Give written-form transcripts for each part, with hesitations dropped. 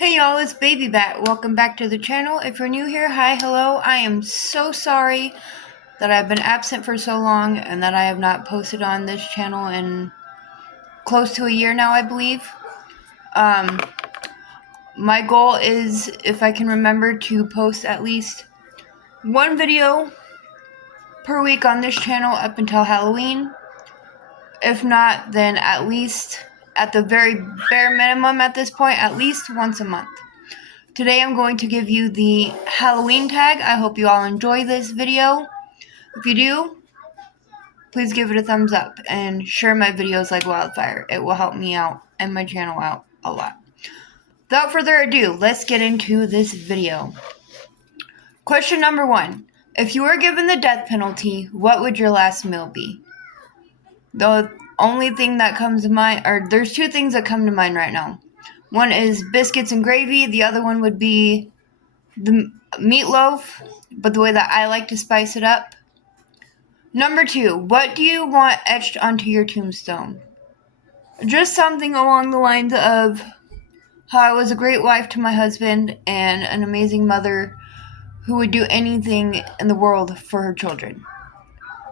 Hey y'all, it's Baby Bat. Welcome back to the channel. If you're new here, hi, hello. I am so sorry that I've been absent for so long and that I have not posted on this channel in close to a year now, I believe. My goal is, if I can remember, to post at least one video per week on this channel up until Halloween. If not, then at least, at the very bare minimum at this point, at least once a month. Today I'm going to give you the Halloween tag. I hope you all enjoy this video. If you do, please give it a thumbs up and share my videos like wildfire. It will help me out and my channel out a lot. Without further ado, let's get into this video. Question number 1. If you were given the death penalty, what would your last meal be? The only thing that comes to mind, or there's two things that come to mind right now. One is biscuits and gravy. The other one would be the meatloaf, but the way that I like to spice it up. Number 2, what do you want etched onto your tombstone? Just something along the lines of how I was a great wife to my husband and an amazing mother who would do anything in the world for her children.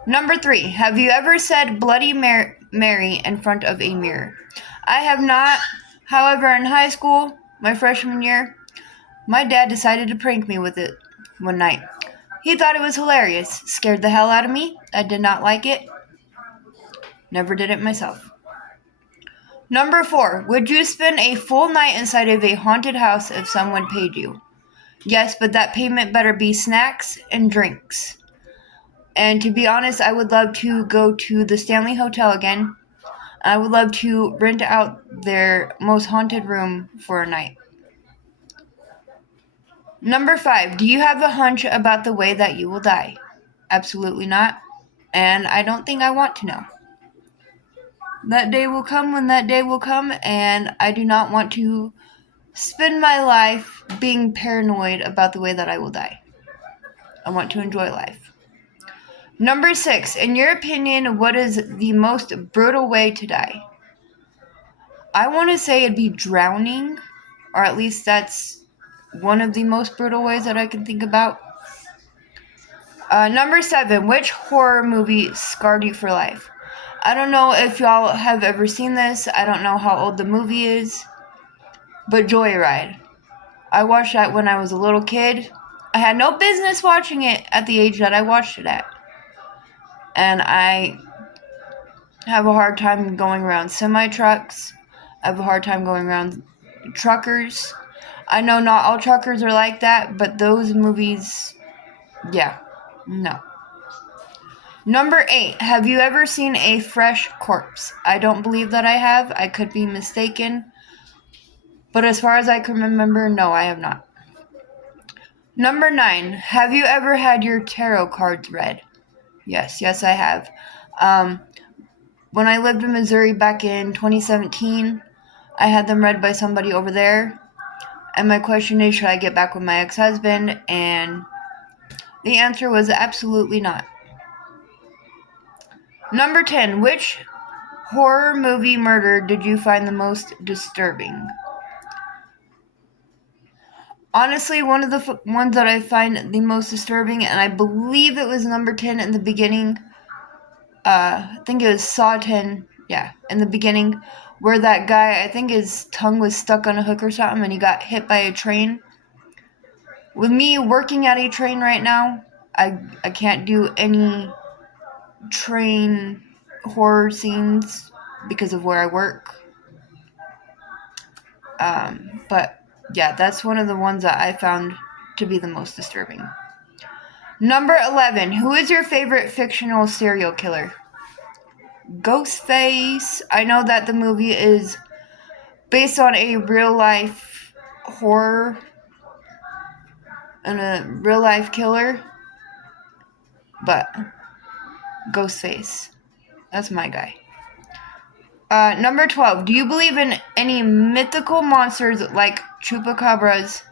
Number 3, have you ever said Bloody Mary in front of a mirror? I have not. However, in high school, my freshman year, my dad decided to prank me with it one night. He thought it was hilarious. Scared the hell out of me. I did not like it. Never did it myself. Number 4. Would you spend a full night inside of a haunted house if someone paid you? Yes, but that payment better be snacks and drinks. And to be honest, I would love to go to the Stanley Hotel again. I would love to rent out their most haunted room for a night. Number 5. Do you have a hunch about the way that you will die? Absolutely not. And I don't think I want to know. That day will come when that day will come, and I do not want to spend my life being paranoid about the way that I will die. I want to enjoy life. Number 6. In your opinion, what is the most brutal way to die? I want to say it'd be drowning, or at least that's one of the most brutal ways that I can think about. Number 7. Which horror movie scarred you for life? I don't know if y'all have ever seen this. I don't know how old the movie is. But Joyride. I watched that when I was a little kid. I had no business watching it at the age that I watched it at. And I have a hard time going around semi-trucks. I have a hard time going around truckers. I know not all truckers are like that, but those movies, yeah, no. Number 8, have you ever seen a fresh corpse? I don't believe that I have. I could be mistaken. But as far as I can remember, no, I have not. Number 9, have you ever had your tarot cards read? Yes, I have. When I lived in Missouri back in 2017, I had them read by somebody over there. And my question is, should I get back with my ex-husband? And the answer was absolutely not. Number 10, which horror movie murder did you find the most disturbing? Honestly, one of the ones that I find the most disturbing, and I believe it was number 10 in the beginning, I think it was Saw 10, yeah, in the beginning, where that guy, I think his tongue was stuck on a hook or something, and he got hit by a train. With me working at a train right now, I can't do any train horror scenes because of where I work. But yeah, that's one of the ones that I found to be the most disturbing. Number 11, who is your favorite fictional serial killer? Ghostface. I know that the movie is based on a real life horror and a real life killer, but Ghostface, that's my guy. Number 12, do you believe in any mythical monsters like chupacabras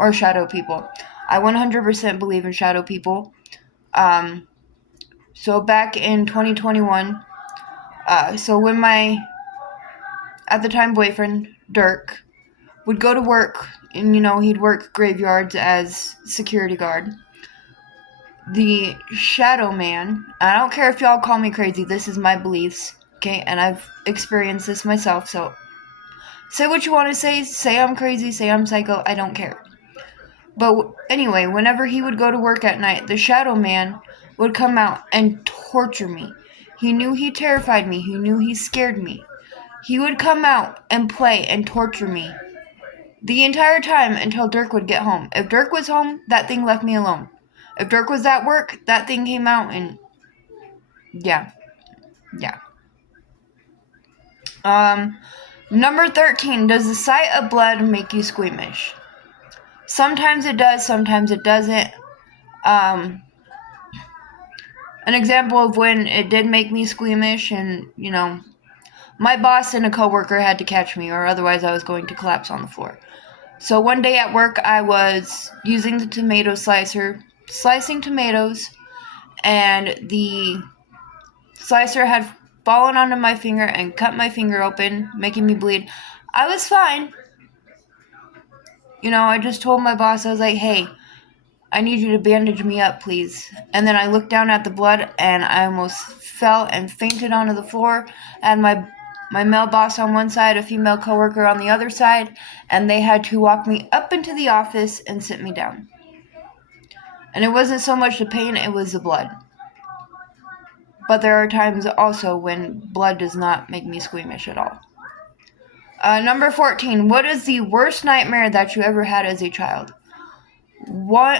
or shadow people? I 100% believe in shadow people. So back in 2021, so when my, at the time, boyfriend, Dirk, would go to work, and he'd work graveyards as security guard. The shadow man, I don't care if y'all call me crazy, this is my beliefs, okay, and I've experienced this myself, so say what you want to say I'm crazy, say I'm psycho, I don't care. But anyway, whenever he would go to work at night, the shadow man would come out and torture me. He knew he terrified me, he knew he scared me. He would come out and play and torture me the entire time until Dirk would get home. If Dirk was home, that thing left me alone. If Dirk was at work, that thing came out and yeah. Number 13, does the sight of blood make you squeamish? Sometimes it does, sometimes it doesn't. An example of when it did make me squeamish, and my boss and a coworker had to catch me, or otherwise I was going to collapse on the floor. So one day at work, I was using the tomato slicer, slicing tomatoes, and the slicer had fallen onto my finger and cut my finger open, making me bleed. I was fine. I just told my boss, I was like, hey, I need you to bandage me up, please. And then I looked down at the blood, and I almost fell and fainted onto the floor. I had my male boss on one side, a female coworker on the other side, and they had to walk me up into the office and sit me down. And it wasn't so much the pain, it was the blood. But there are times also when blood does not make me squeamish at all. Number 14, what is the worst nightmare that you ever had as a child?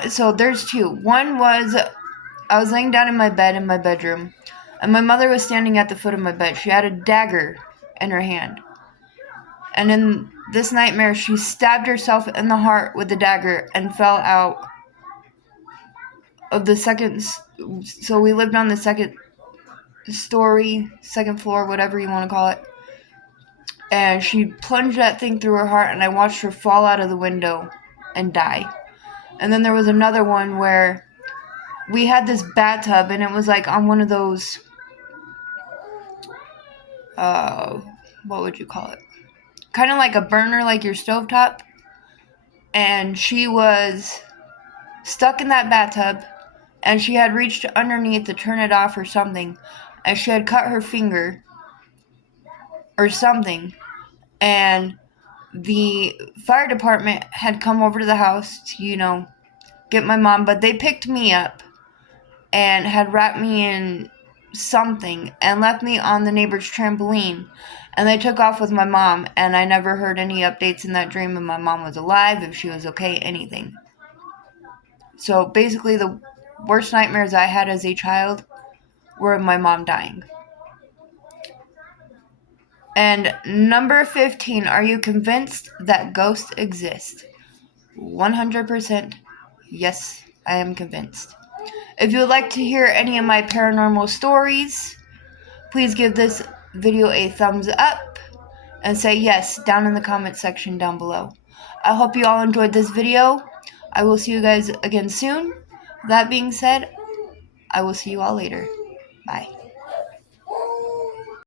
So there's two. One was, I was laying down in my bed in my bedroom, and my mother was standing at the foot of my bed. She had a dagger in her hand. And in this nightmare, she stabbed herself in the heart with the dagger and fell out of the second. So we lived on the second floor, whatever you want to call it. And she plunged that thing through her heart, and I watched her fall out of the window and die. And then there was another one where we had this bathtub, and it was like on one of those, what would you call it? Kind of like a burner, like your stovetop. And she was stuck in that bathtub, and she had reached underneath to turn it off or something, and she had cut her finger or something, and the fire department had come over to the house to, get my mom, but they picked me up and had wrapped me in something and left me on the neighbor's trampoline, and they took off with my mom, and I never heard any updates in that dream if my mom was alive, if she was okay, anything. So basically the worst nightmares I had as a child were of my mom dying. And number 15, are you convinced that ghosts exist? 100%. Yes, I am convinced. If you would like to hear any of my paranormal stories, please give this video a thumbs up and say yes down in the comment section down below. I hope you all enjoyed this video. I will see you guys again soon. That being said, I will see you all later. Bye.